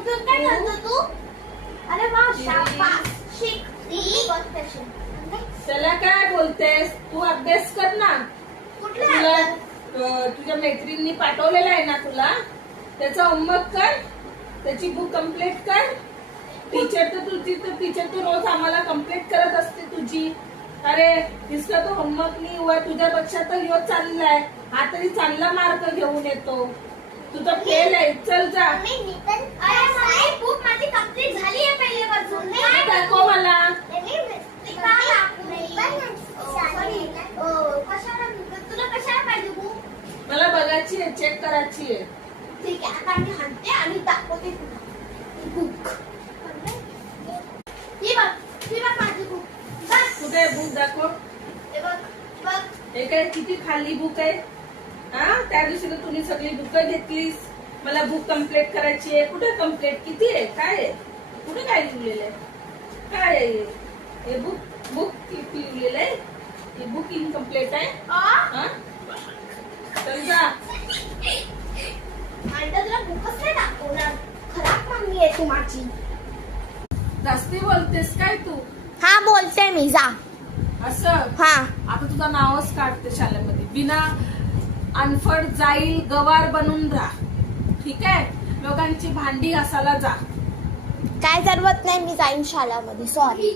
समजून काय करतो तू? अरे वाह, शाबास. शिक. त्याला काय बोलतेस? तू अभ्यास कर ना. तुला तुझ्या मैत्रिणींनी पाठवलेला आहे ना तुला, त्याचा होमवर्क कर, त्याची बुक कम्प्लीट कर. टीचर तर रोज आम्हाला कम्प्लीट करत असते तुझी. अरे इसका तो होमवर्क नाही हुआ, तुझ्यापेक्षा तर ह्यो चाललाय. हा तरी चांगला मार्क घेऊन येतो. तू तर फेल आहे. चल जा. बुक माझी कंप्लीट झाली आहे पहिल्यापासून. दाखव मला. तुला कशाला पाहिजे बुक? मला बघायची आहे, चेक करायची आहे. ठीक आहे, आता मी हाणते आणि दाखवते तुला बुक. ही बघ माझी बुक. कुठे बुक दाखव. हे बघ बघ. हे काय किती खाली बुक आहे. हा, त्या दिवशी तर तुम्ही सगळी बुक घेतलीस. मला बुक कम्प्लीट करायची आहे. कुठे कम्प्लीट, किती आहे, काय आहे, कुठे काय लिहिलेलं आहे, काय आहे हे बुक किती लिहिलेलं आहे. ही बुक इनकम्प्लीट आहे. हा, चल जा. तुला बुकच नाही दाखवणार. खराब मम्मी आहे तू माझी. जास्ती बोलतेस काय तू? हा बोलते मी. जा. असं हा, आता तुझं नावच काढते शाळेमध्ये. बिना अनफड जाईल, गवार बनून राहा. ठीक आहे, लोकांची भांडी घासायला जा. काय जरूरत नाही, मी जाईन शाळेमध्ये. सॉरी.